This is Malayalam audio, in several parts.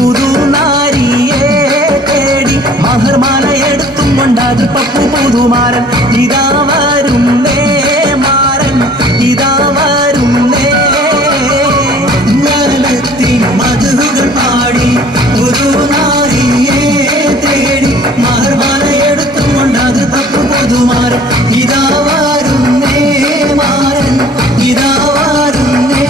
പുതുനാരിയെ തേടി മഹർമാല എടുത്തും കൊണ്ടത് പപ്പു പുതുമാരൻ ഇതാ വരുന്നേ മാരൻ ഇതാ വരുന്നേ മംഗളത്തിൻ മധുകൾ പാടി പുതുനാരിയെ തേടി മഹർമാല എടുത്തും കൊണ്ടത് പപ്പു പുതുമാരൻ ഇതാ വരുന്നേ മാരൻ ഇതാ വരുന്നേ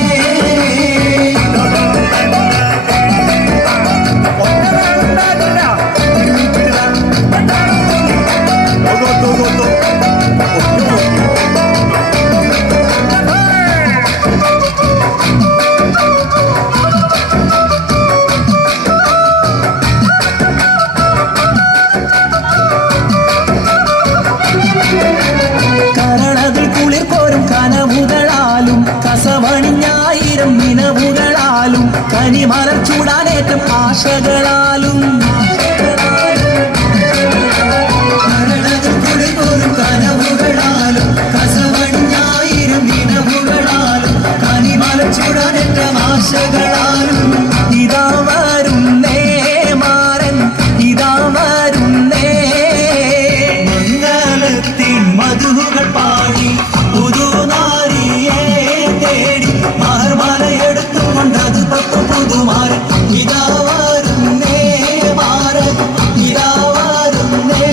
കരളതിൽ കുളിർ കോരും കനവുകളാലും കസവണിഞ്ഞായിരം നിലവുകളാലും കനിമലർ ചൂടാനേറ്റം ആശകളാലും കരളതിൽ കുളിർ കോരും കനവുകളാലും കസവണിഞ്ഞായിരം നിലവുകളാലും കനിമലർ ചൂടാനേറ്റം ആശകളാലും ഇതാ വരുന്നേ മാരൻ ഇതാ വരുന്നേ മംഗളത്തിൻ മധുകൾ പാടി പുതുനാരിയെ തേടി മഹർമാല എടുത്തുകൊണ്ടത് പപ്പു പുതുമാരൻ ഇതാ വരുന്നേ മാരൻ ഇതാ വരുന്നേ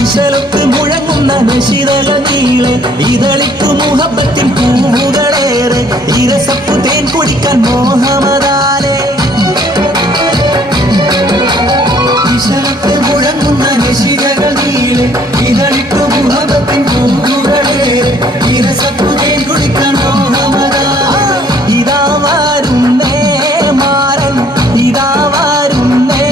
ഇശലത്ത് മുഴങ്ങുന്ന നശിതല നീളെ ഇതളിക്കു മുഹബത്തിൻ പൂവുകളേറെ ഇരസപ്പു തേൻ കുടിക്കാൻ മോഹമതാലേ ഇശലത്ത് മുഴങ്ങുന്ന നശിതകൾ നീളെ ഇതളിക്കു മുഹബത്തിൻ പൂവുകളേറെ ഇരസപ്പു തേൻ കുടിക്കാൻ മോഹമതാലേ ഇതാ വരുന്നേ മാരൻ ഇതാ വരുന്നേ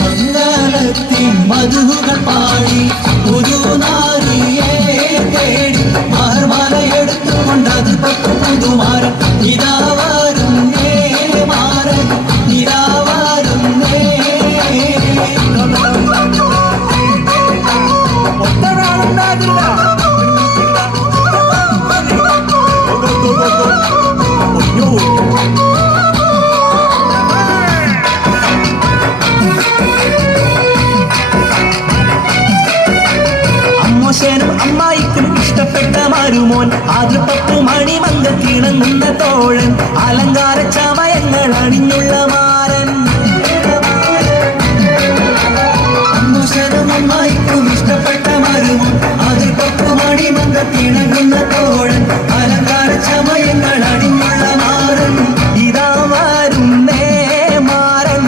മംഗളത്തിൻ മധുകൾ പാടി പുതുനാരിയെ തേടി മഹർമാല എടുത്തുകൊണ്ടത് പപ്പു പുതുമാരൻ ഇതാ വരുന്നേ മാരൻ ഇതാ വരുന്നേ അമ്മോശനും അമ്മായിക്കും ഇഷ്ടപ്പെട്ട മരുമോൻ ആദ്യ 10 മണി മങ്കക്കിണങ്ങുന്ന തോഴൻ അലങ്കാര ചമയങ്ങൾ അണിഞ്ഞുള്ള മാരൻ അമ്മോശനും അമ്മായിക്കും ഇഷ്ടപ്പെട്ട മരുമോൻ ആദ്യ 10 മണി മങ്കക്കിണങ്ങുന്ന തോഴൻ അലങ്കാര ചമയങ്ങൾ അണിഞ്ഞുള്ള മാരൻ ഇതാ വരുന്നേ മാരൻ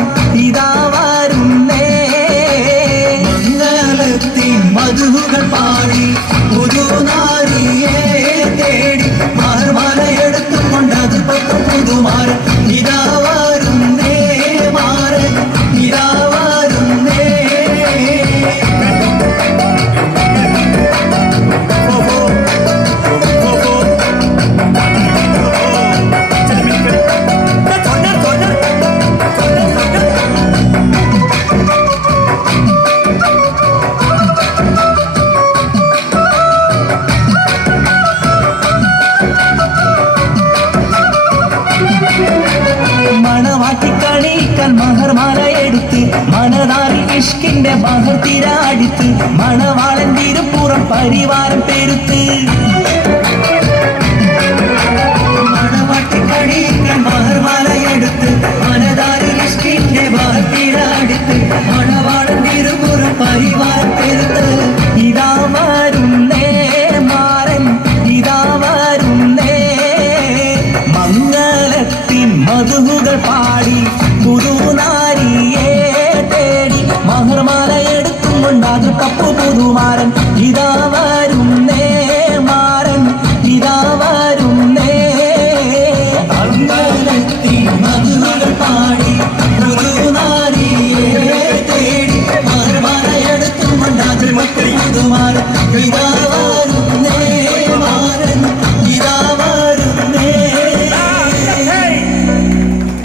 ഇതാ വരുന്നേ മംഗളത്തിൻ മധുകൾ പാടി പുതുനാരിയെ തേടി മഹർമാല എടുത്തുകൊണ്ടത് പപ്പു പുതുമാരൻ ഇതാ വരുന്നേ മാരൻ ഇതാ വരുന്നേ മണവാട്ടി കളിക്കാൻ മഹർമാല എടുത്ത് മനതാറിൽ ഇഷ്കിന്റെ മഹർ തിരാടിത്ത് മണവാളൻ തിരുപ്പുറം പരിവാരം പെരുത്ത് മണവാട്ടി കളിക്കാൻ മഹർമാല എടുത്ത് മനതാറിൽ ഇഷ്കിന്റെ മഹർ തിരാടിത്ത് മണവാളൻ തിരുപ്പുറം പരിവാരം പെരുത്ത് ഇതാ വരുന്നേ മാരൻ ഇതാ വരുന്നേ മംഗളത്തിൻ മധുകൾ പാടി പുതുനാരിയെ തേടി മഹർമാല എടുത്തും കൊണ്ടത് പപ്പു പുതുമാരൻ ഇതാ വരുന്നേ ഇതാരും